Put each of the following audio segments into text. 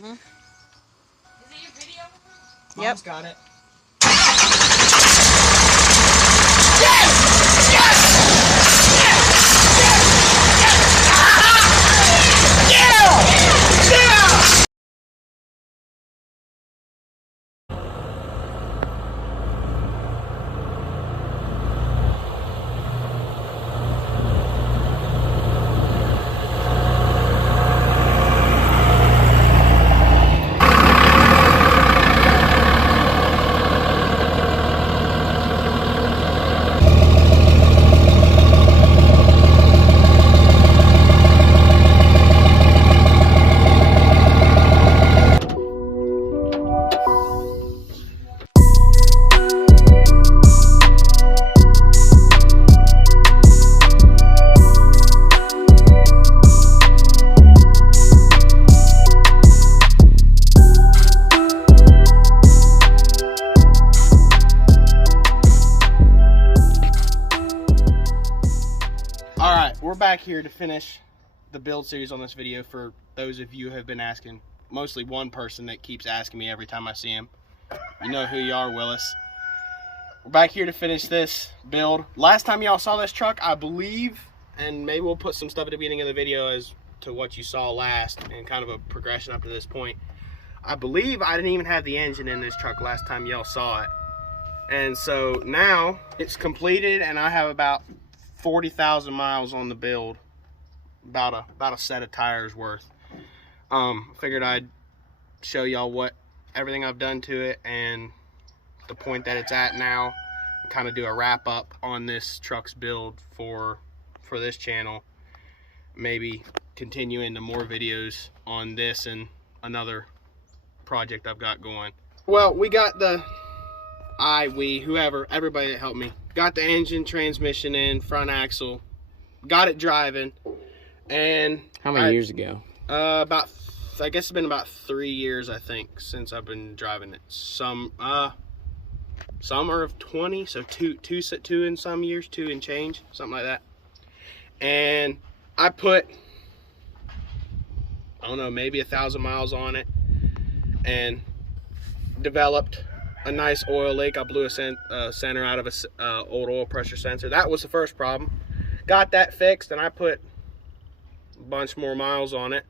Mm-hmm. Is it your video? Yep. Mom's got it. We're back here to finish the build series on this video for those of you who have been asking. Mostly one person that keeps asking me every time I see him. You know who you are, Willis. We're back here to finish this build. Last time y'all saw this truck, I believe, and maybe we'll put some stuff at the beginning of the video as to what you saw last and kind of a progression up to this point. I believe I didn't even have the engine in this truck last time y'all saw it. And so now it's completed and I have about 40,000 miles on the build, about a set of tires worth. Figured I'd show y'all what everything I've done to it and the point that it's at now, and kind of do a wrap up on this truck's build for this channel. Maybe continue into more videos on this and another project I've got going. Well, we got whoever, everybody that helped me, got the engine, transmission in, front axle, got it driving, and how many years ago? I guess it's been about 3 years, I think, since I've been driving it. Some summer of 20, so two in some years, 2 and change, something like that. And I put, I don't know, maybe 1,000 miles on it, and developed a nice oil leak. I blew a center out of a old oil pressure sensor. That was the first problem. Got that fixed, and I put a bunch more miles on it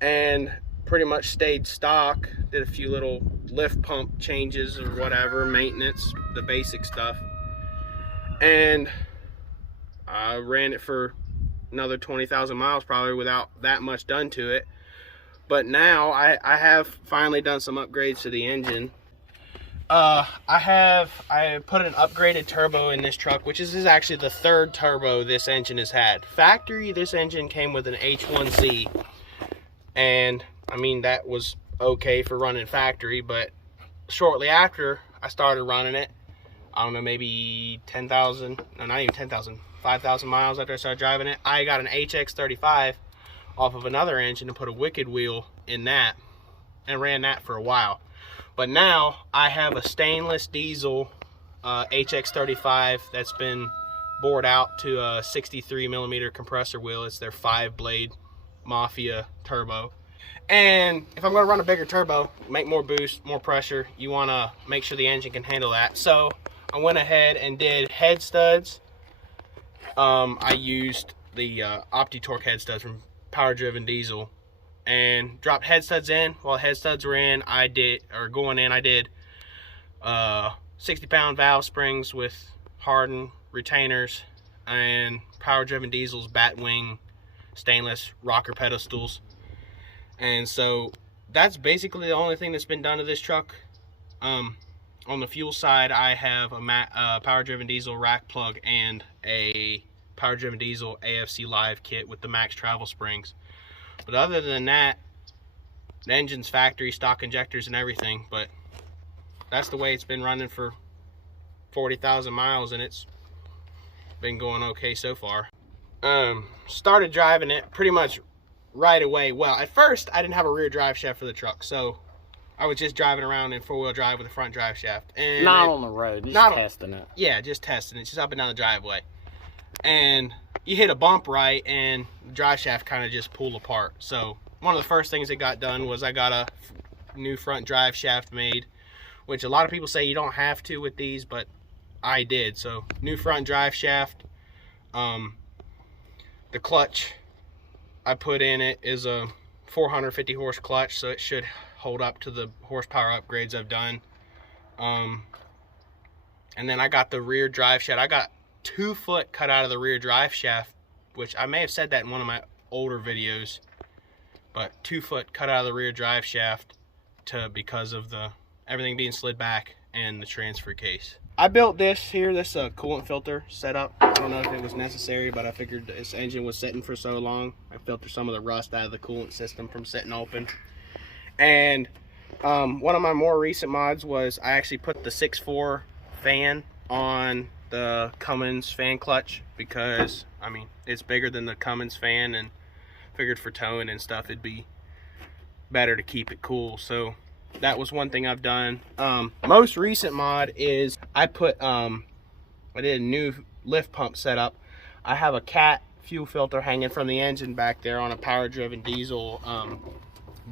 and pretty much stayed stock. Did a few little lift pump changes or whatever, maintenance, the basic stuff, and I ran it for another 20,000 miles probably without that much done to it. But now I have finally done some upgrades to the engine. I put an upgraded turbo in this truck, which is actually the 3rd turbo this engine has had. Factory, this engine came with an H1Z, and I mean, that was okay for running factory, but shortly after I started running it, I don't know, maybe 10,000, no, not even 10,000, 5,000 miles after I started driving it, I got an HX35 off of another engine and put a Wicked wheel in that and ran that for a while. But now I have a stainless diesel HX35 that's been bored out to a 63mm compressor wheel. It's their 5-blade Mafia turbo. And if I'm going to run a bigger turbo, make more boost, more pressure, you want to make sure the engine can handle that. So I went ahead and did head studs. I used the OptiTorque head studs from Power Driven Diesel, and dropped head studs in. While head studs were in, I did 60-pound valve springs with hardened retainers and Power Driven Diesel's Batwing stainless rocker pedestals. And so that's basically the only thing that's been done to this truck. On the fuel side, I have a Power Driven Diesel rack plug and a Power Driven Diesel AFC Live kit with the max travel springs. But other than that, the engine's factory, stock injectors and everything. But that's the way it's been running for 40,000 miles, and it's been going okay so far. Started driving it pretty much right away. Well, at first I didn't have a rear drive shaft for the truck, so I was just driving around in 4-wheel drive with a front drive shaft. And not on the road, just testing it. Yeah, just testing it, just up and down the driveway. And you hit a bump right and the drive shaft kind of just pulled apart. So one of the first things that got done was I got a new front drive shaft made, which a lot of people say you don't have to with these, but I did. So new front drive shaft. The clutch I put in it is a 450 horse clutch, so it should hold up to the horsepower upgrades I've done. And then I got the rear drive shaft. I got 2 foot cut out of the rear drive shaft, which I may have said that in one of my older videos, but 2 foot cut out of the rear drive shaft because of the everything being slid back and the transfer case. I built this here, this coolant filter setup. I don't know if it was necessary, but I figured this engine was sitting for so long. I filtered some of the rust out of the coolant system from sitting open. And one of my more recent mods was I actually put the 6.4 fan on the Cummins fan clutch, because I mean it's bigger than the Cummins fan, and figured for towing and stuff it'd be better to keep it cool. So that was one thing I've done. Most recent mod is I did a new lift pump setup. I have a cat fuel filter hanging from the engine back there on a power driven diesel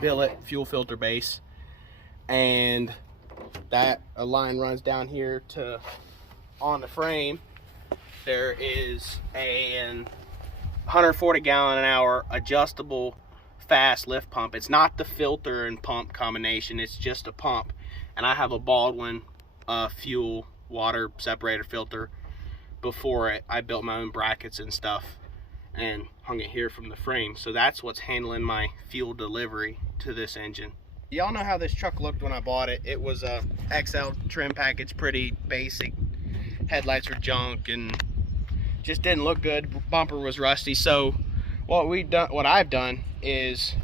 billet fuel filter base, and that a line runs down here to on the frame. There is a 140 gallon an hour adjustable fast lift pump. It's not the filter and pump combination, it's just a pump. And I have a Baldwin fuel water separator filter. Before it, I built my own brackets and stuff and hung it here from the frame. So that's what's handling my fuel delivery to this engine. Y'all know how this truck looked when I bought it. It was a XL trim package, pretty basic. Headlights were junk and just didn't look good. Bumper was rusty. So what I've done is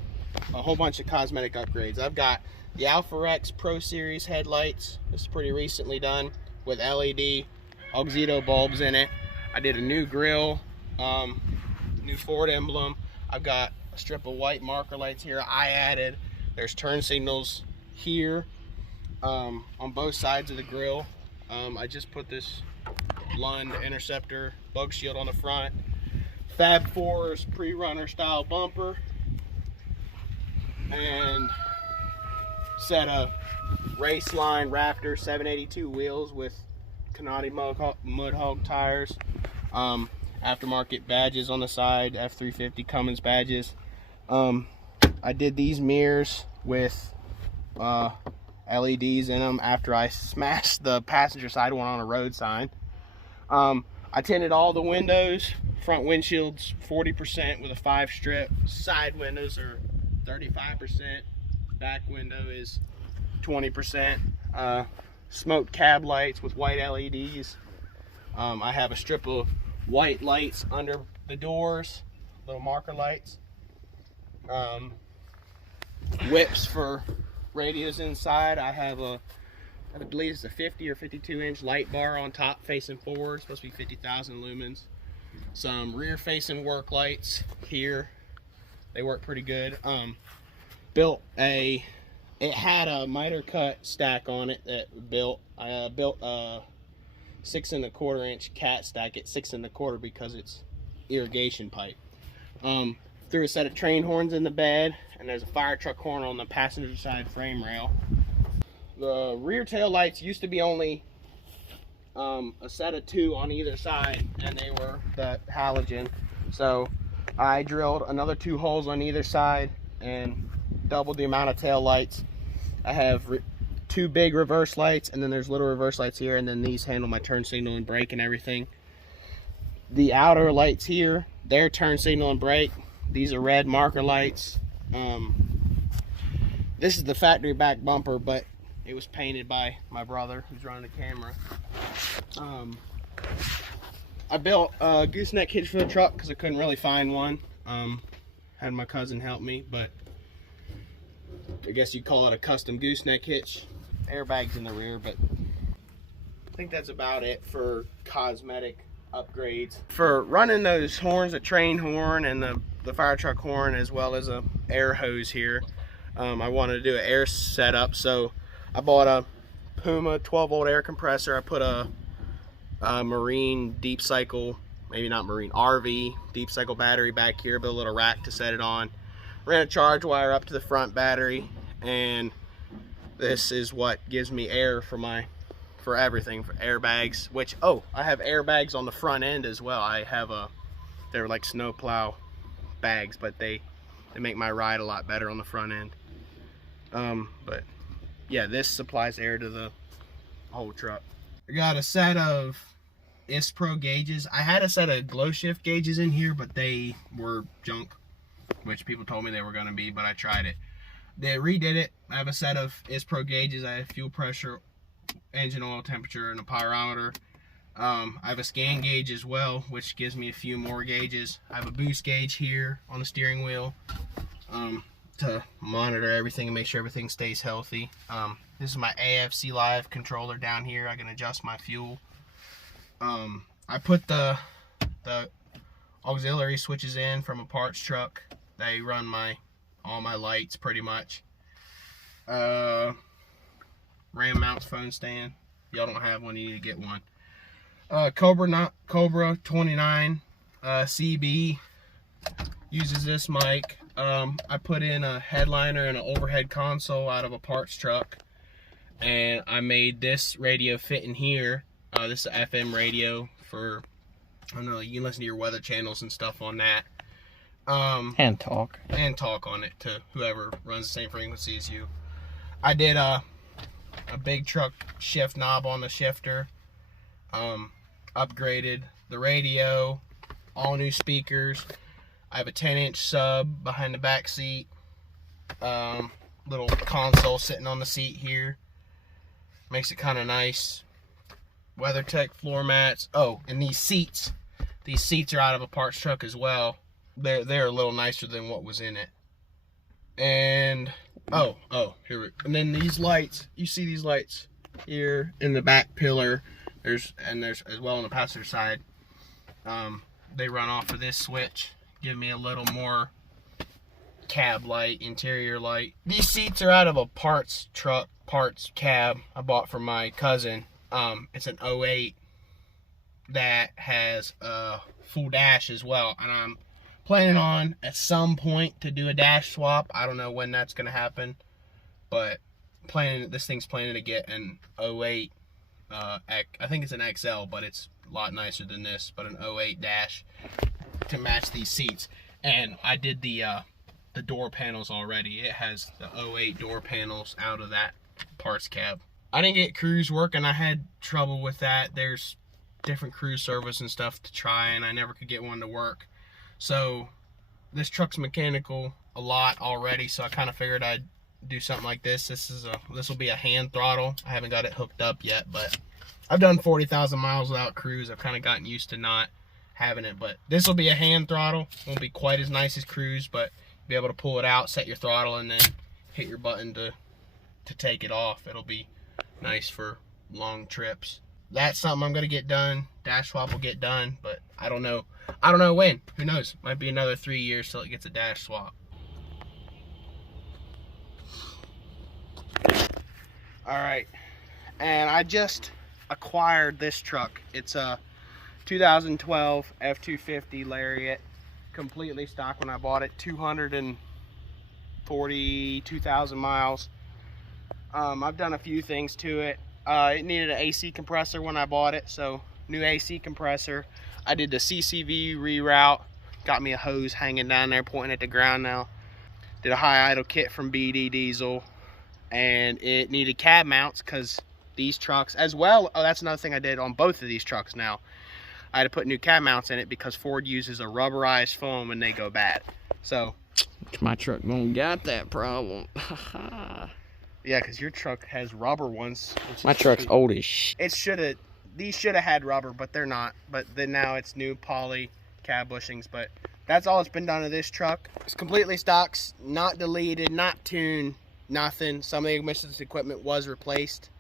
a whole bunch of cosmetic upgrades. I've got the Alpha Rex Pro Series headlights. This is pretty recently done with LED Auxito bulbs in it. I did a new grille, new Ford emblem. I've got a strip of white marker lights here I added. There's turn signals here on both sides of the grille. I just put this Lund Interceptor bug shield on the front. Fab 4's pre-runner style bumper, and set a Raceline Raptor 782 wheels with Canadi Mudhog tires. Aftermarket badges on the side, F350 Cummins badges. I did these mirrors with LEDs in them after I smashed the passenger side one on a road sign. I tinted all the windows. Front windshield's 40% with a 5 strip. Side windows are 35%. Back window is 20%. Smoked cab lights with white LEDs. I have a strip of white lights under the doors, little marker lights. Whips for radios inside. I have I believe it's a 50 or 52 inch light bar on top facing forward. Supposed to be 50,000 lumens. Some rear facing work lights here. They work pretty good. It had a miter cut stack on it that I built a 6 1/4 inch cat stack at 6 1/4 because it's irrigation pipe. Threw a set of train horns in the bed, and there's a fire truck horn on the passenger side frame rail. The rear tail lights used to be only a set of 2 on either side, and they were the halogen. So I drilled another 2 holes on either side and doubled the amount of tail lights. I have 2 big reverse lights, and then there's little reverse lights here, and then these handle my turn signal and brake and everything. The outer lights here, they're turn signal and brake. These are red marker lights. This is the factory back bumper, but it was painted by my brother who's running the camera. I built a gooseneck hitch for the truck because I couldn't really find one. Had my cousin help me, but I guess you'd call it a custom gooseneck hitch. Airbags in the rear, but I think that's about it for cosmetic upgrades. For running those horns, a train horn and the fire truck horn, as well as a air hose here, I wanted to do an air setup, so I bought a Puma 12 volt air compressor. I put a Marine deep cycle, maybe not Marine, RV deep cycle battery back here, but a little rack to set it on. ran a charge wire up to the front battery, and this is what gives me air for everything, for airbags, which, oh, I have airbags on the front end as well. I have they're like snowplow bags, but they make my ride a lot better on the front end. But yeah, this supplies air to the whole truck. I got a set of ISPRO gauges. I had a set of glow shift gauges in here, but they were junk, which people told me they were going to be, but I tried it. They redid it. I have a set of ISPRO gauges. I have fuel pressure, engine oil temperature, and a pyrometer. I have a scan gauge as well, which gives me a few more gauges. I have a boost gauge here on the steering wheel to monitor everything and make sure everything stays healthy. This is my AFC Live controller down here. I can adjust my fuel. I put the auxiliary switches in from a parts truck. They run all my lights pretty much. RAM mounts phone stand. Y'all don't have one, you need to get one. Cobra 29 CB uses this mic. I put in a headliner and an overhead console out of a parts truck, and I made this radio fit in here. This is an FM radio for, I don't know, you can listen to your weather channels and stuff on that. And talk on it to whoever runs the same frequency as you. I did a big truck shift knob on the shifter. Upgraded the radio, all new speakers. I have a 10-inch sub behind the back seat. Little console sitting on the seat here. Makes it kind of nice. WeatherTech floor mats. Oh, and these seats are out of a parts truck as well. They're a little nicer than what was in it. And and then these lights, you see these lights here in the back pillar. There's as well on the passenger side. They run off of this switch, give me a little more cab light, interior light. These seats are out of a parts cab I bought from my cousin. It's an 08 that has a full dash as well, and I'm planning on at some point to do a dash swap. I don't know when that's gonna happen, but this thing's planning to get an 08. I think it's an XL, but it's a lot nicer than this. But an 08 dash to match these seats, and I did the door panels already. It has the 08 door panels out of that parts cab. I didn't get cruise working. I had trouble with that. There's different cruise service and stuff to try, and I never could get one to work. So this truck's mechanical a lot already, so I kind of figured I'd do something like this. This will be a hand throttle. I haven't got it hooked up yet, but I've done 40,000 miles without cruise. I've kind of gotten used to not having it, but this will be a hand throttle. Won't be quite as nice as cruise, but be able to pull it out, set your throttle, and then hit your button to take it off. It'll be nice for long trips. That's something I'm gonna get done. Dash swap will get done, but I don't know when. Who knows? Might be another 3 years till it gets a dash swap. All right, and I just acquired this truck. It's a 2012 F-250 Lariat, completely stock when I bought it. 242,000 miles. I've done a few things to it. It needed an AC compressor when I bought it, so new AC compressor. I did the CCV reroute, got me a hose hanging down there pointing at the ground now. Did a high idle kit from BD Diesel, and it needed cab mounts because these trucks as well. Oh, that's another thing I did on both of these trucks now. I had to put new cab mounts in it because Ford uses a rubberized foam and they go bad. So my truck won't got that problem. yeah, because your truck has rubber ones. My truck's old as shit. These should have had rubber, but they're not. But then now it's new poly cab bushings. But that's all that's been done to this truck. It's completely stock, not deleted, not tuned, nothing. Some of the emissions equipment was replaced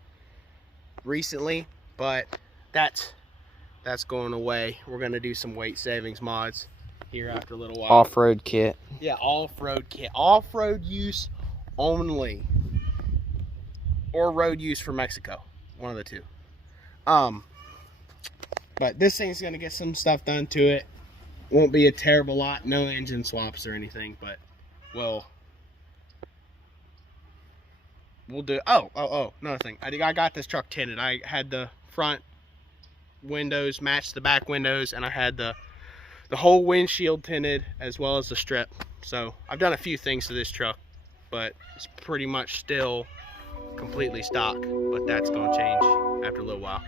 recently, but that's going away. We're gonna do some weight savings mods here after a little while. Off-road kit. Yeah, off-road kit. Off-road use only. Or road use for Mexico. One of the two. But this thing's gonna get some stuff done to it. Won't be a terrible lot. No engine swaps or anything, but we'll do. Oh, another thing. I got this truck tinted. I had the front windows match the back windows, and I had the whole windshield tinted as well as the strip. So I've done a few things to this truck, but it's pretty much still completely stock, but that's going to change after a little while.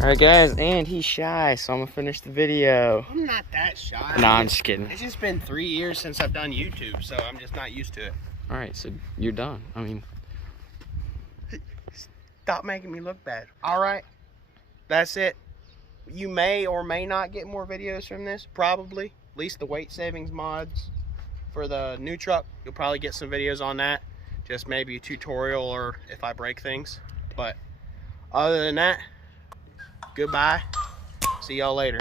Alright guys, and he's shy, so I'm gonna finish the video. I'm not that shy. Nah, I'm just kidding. It's just been 3 years since I've done YouTube, so I'm just not used to it. Alright, so you're done. I mean, Stop making me look bad. Alright, that's it. You may or may not get more videos from this, probably. At least the weight savings mods for the new truck. You'll probably get some videos on that. Just maybe a tutorial or if I break things. But other than that, goodbye. See y'all later.